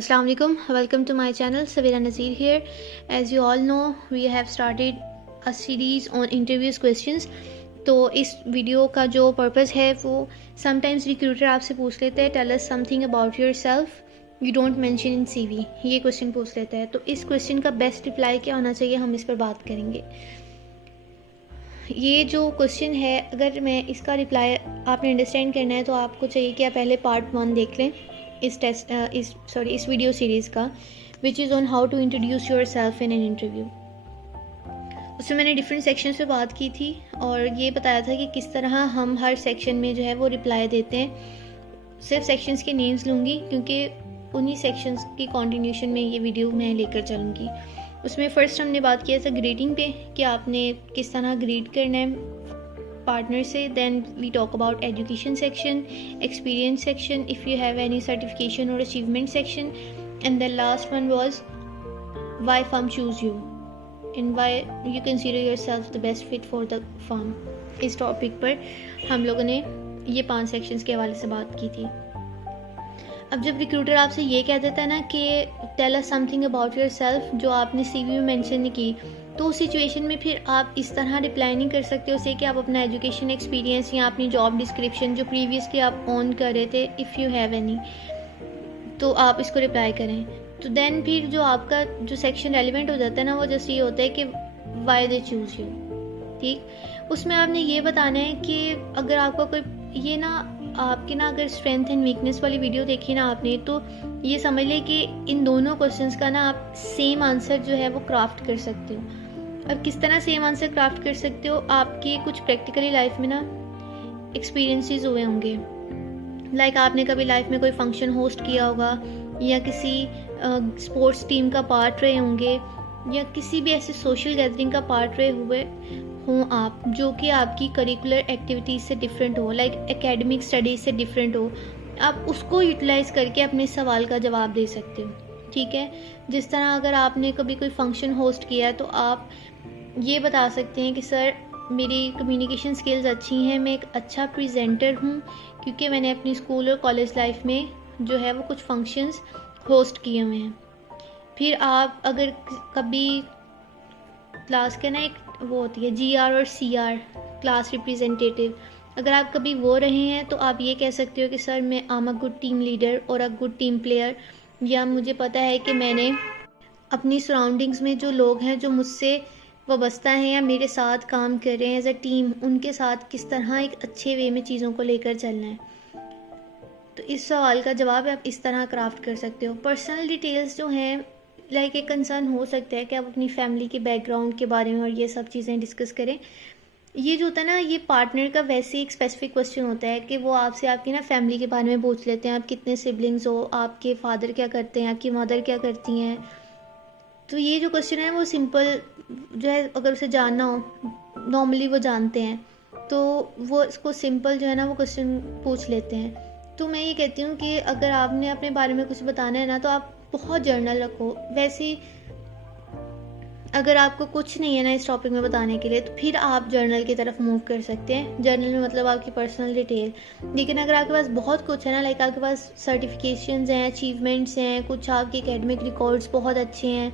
Assalamu alaikum. Welcome to my channel. Savira Nazir here. As you all know, we have started a series on interviews questions. तो इस video का जो purpose है वो sometimes recruiter आपसे पूछ लेते हैं tell us something about yourself you don't mention in CV, ये क्वेश्चन पूछ लेता है। तो इस क्वेश्चन का बेस्ट रिप्लाई क्या होना चाहिए, हम इस पर बात करेंगे। ये जो क्वेश्चन है, अगर मैं इसका रिप्लाई आपने अंडरस्टैंड करना है तो आपको चाहिए कि आप पहले पार्ट 1 देख लें इस वीडियो सीरीज़ का, which is on how to introduce yourself in an interview. उसमें मैंने डिफरेंट सेक्शंस पे बात की थी और ये बताया था कि किस तरह हम हर सेक्शन में जो है वो रिप्लाई देते हैं। सिर्फ सेक्शंस के नेम्स लूँगी क्योंकि उन्हीं सेक्शंस की कॉन्टिन्यूशन में ये वीडियो मैं लेकर चलूँगी। उसमें फ़र्स्ट हमने बात किया था ग्रीटिंग पे कि आपने किस तरह ग्रीट करना है पार्टनर से। Then we talk about education section, experience section, if you have any certification और achievement section, and then last one was why firm choose you and why you consider yourself the best fit for the firm। इस topic पर हम लोगों ने ये 5 sections के हवाले से बात की थी। अब जब रिक्रूटर आपसे ये कह देता है ना कि tell us something about yourself, जो आपने CV में मेंशन नहीं की, तो उस सिचुएशन में फिर आप इस तरह रिप्लाई नहीं कर सकते उसे कि आप अपना एजुकेशन एक्सपीरियंस या अपनी जॉब डिस्क्रिप्शन जो प्रीवियसली आप ऑन कर रहे थे, इफ़ यू हैव एनी, तो आप इसको रिप्लाई करें। तो देन फिर जो आपका जो सेक्शन रेलिवेंट हो जाता है ना, वो जस्ट ये होता है कि वाई दे चूज़ यू। ठीक, उसमें आपने ये बताना है कि अगर आपका कोई ये ना आपकी ना अगर स्ट्रेंथ एंड वीकनेस वाली वीडियो देखी ना आपने, तो ये समझ लें कि इन दोनों क्वेश्चंस का ना आप सेम आंसर जो है वो क्राफ्ट कर सकते हो। अब किस तरह सेम आंसर क्राफ्ट कर सकते हो, आपके कुछ प्रैक्टिकली लाइफ में ना एक्सपीरियंसेस हुए होंगे। लाइक आपने कभी लाइफ में कोई फंक्शन होस्ट किया होगा या किसी स्पोर्ट्स टीम का पार्ट रहे होंगे या किसी भी ऐसे सोशल गैदरिंग का पार्ट रहे हुए हों आप, जो कि आपकी करिकुलर एक्टिविटीज़ से डिफरेंट हो, लाइक एकेडमिक स्टडीज़ से डिफरेंट हो। आप उसको यूटिलाइज़ करके अपने सवाल का जवाब दे सकते हो। ठीक है, जिस तरह अगर आपने कभी कोई फंक्शन होस्ट किया है तो आप ये बता सकते हैं कि सर मेरी कम्युनिकेशन स्किल्स अच्छी हैं, मैं एक अच्छा प्रेजेंटर हूँ, क्योंकि मैंने अपनी स्कूल और कॉलेज लाइफ में जो है वो कुछ फंक्शंस होस्ट किए हुए हैं। फिर आप अगर कभी क्लास के ना एक वो होती है GR और CR, क्लास रिप्रेजेंटेटिव, अगर आप कभी वो रहे हैं तो आप ये कह सकते हो कि सर मैं I am a good team leader और अ गुड टीम प्लेयर, या मुझे पता है कि मैंने अपनी सराउंडिंग्स में जो लोग हैं जो मुझसे वाबस्ता हैं या मेरे साथ काम कर रहे हैं एज अ टीम, उनके साथ किस तरह एक अच्छे वे में चीज़ों को लेकर चलना है। तो इस सवाल का जवाब आप इस तरह क्राफ्ट कर सकते हो। पर्सनल डिटेल्स जो हैं, लाइक एक कंसर्न हो सकता है कि आप अपनी फैमिली के बैकग्राउंड के बारे में और ये सब चीज़ें डिस्कस करें। ये जो होता है ना, ये पार्टनर का वैसे एक स्पेसिफिक क्वेश्चन होता है कि वो आपसे आपकी ना फैमिली के बारे में पूछ लेते हैं, आप कितने सिबलिंग्स हो, आपके फादर क्या करते हैं, आपकी मदर क्या करती हैं। तो ये जो क्वेश्चन है वो सिंपल जो है, अगर उसे जानना हो, नॉर्मली वो जानते हैं, तो वो इसको सिंपल जो है ना वो क्वेश्चन पूछ लेते हैं। तो मैं ये कहती हूँ कि अगर आपने अपने बारे में कुछ बताना है ना, तो आप बहुत जर्नल रखो। वैसे अगर आपको कुछ नहीं है ना इस टॉपिक में बताने के लिए, तो फिर आप जर्नल की तरफ मूव कर सकते हैं। जर्नल में मतलब आपकी पर्सनल डिटेल। लेकिन अगर आपके पास बहुत कुछ है ना, लाइक आपके पास सर्टिफिकेशंस हैं, अचीवमेंट्स हैं, कुछ आपके एकेडमिक रिकॉर्ड्स बहुत अच्छे हैं,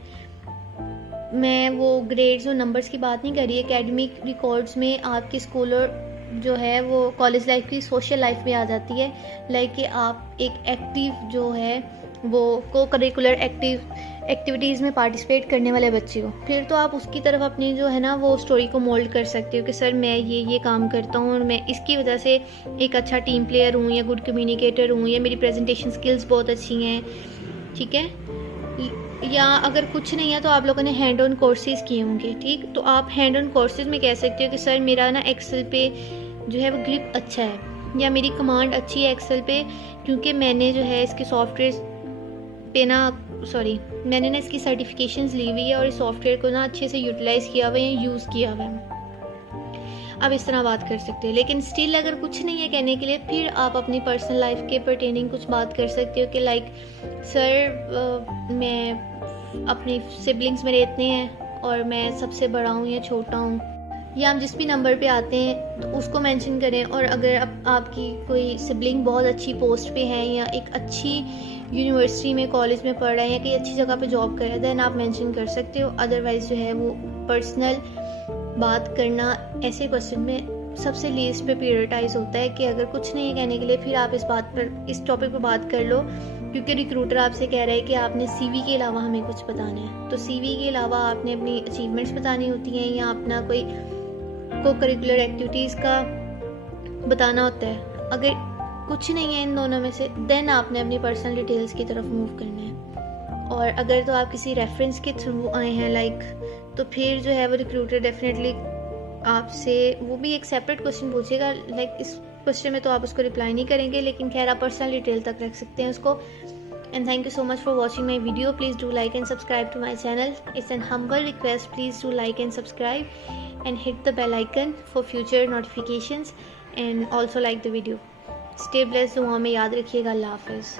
मैं वो ग्रेड्स और नंबर्स की बात नहीं कर रही, एकेडमिक रिकॉर्ड्स में आपके स्कूल और जो है वो कॉलेज लाइफ की सोशल लाइफ भी आ जाती है, लाइक कि आप एक एक्टिव जो है वो को करिकुलर एक्टिविटीज़ में पार्टिसिपेट करने वाले बच्चे हो, फिर तो आप उसकी तरफ अपनी जो है ना वो स्टोरी को मोल्ड कर सकते हो कि सर मैं ये काम करता हूँ और मैं इसकी वजह से एक अच्छा टीम प्लेयर हूँ या गुड कम्युनिकेटर हूँ या मेरी प्रेजेंटेशन स्किल्स बहुत अच्छी हैं। ठीक है, या अगर कुछ नहीं है तो आप लोगों ने हैंड ऑन कोर्सेज़ किए होंगे। ठीक, तो आप हैंड ऑन कोर्सेज़ में कह सकते हो कि सर मेरा ना एक्सेल पे जो है वो ग्रिप अच्छा है, या मेरी कमांड अच्छी है एक्सेल पे, क्योंकि मैंने जो है इसके सॉफ्टवेयर पे ना मैंने ना इसकी सर्टिफिकेशंस ली हुई है और इस सॉफ्टवेयर को ना अच्छे से यूटिलाइज़ किया हुआ है या यूज़ किया हुआ है। आप इस तरह बात कर सकते हो। लेकिन स्टिल अगर कुछ नहीं है कहने के लिए, फिर आप अपनी पर्सनल लाइफ के परटेनिंग कुछ बात कर सकते हो कि लाइक सर मैं अपने सिबलिंग्स मेरे इतने हैं और मैं सबसे बड़ा हूँ या छोटा हूँ, या आप जिस भी नंबर पे आते हैं तो उसको मेंशन करें। और अगर आपकी कोई सिबलिंग बहुत अच्छी पोस्ट पे है या एक अच्छी यूनिवर्सिटी में कॉलेज में पढ़ रहा है या कहीं अच्छी जगह पे जॉब कर रहा है, दैन आप मेंशन कर सकते हो। अदरवाइज़ जो है वो पर्सनल बात करना ऐसे क्वेश्चन में सबसे लीस्ट पे प्रायोरिटाइज होता है कि अगर कुछ नहीं है कहने के लिए फिर आप इस टॉपिक पर बात कर लो, क्योंकि रिक्रूटर आपसे कह रहा है कि आपने सीवी के अलावा हमें कुछ बताना है। तो सीवी के अलावा आपने अपनी अचीवमेंट्स बतानी होती हैं या अपना कोई को करिकुलर एक्टिविटीज़ का बताना होता है। अगर कुछ नहीं है इन दोनों में से, देन आपने अपनी पर्सनल डिटेल्स की तरफ मूव करना है। और अगर तो आप किसी रेफरेंस के थ्रू आए हैं तो फिर जो है वो रिक्रूटर डेफिनेटली आपसे वो भी एक सेपरेट क्वेश्चन पूछेगा। इस क्वेश्चन में तो आप उसको रिप्लाई नहीं करेंगे, लेकिन खैर आप पर्सनल डिटेल तक रख सकते हैं उसको। And thank you so much for watching my video. Please do like and subscribe to my channel. It's an humble request. Please do like and subscribe and hit the bell icon for future notifications, and also like the video. Stay blessed. दुआ में याद रखिएगा। अल्लाह हाफ़िज़।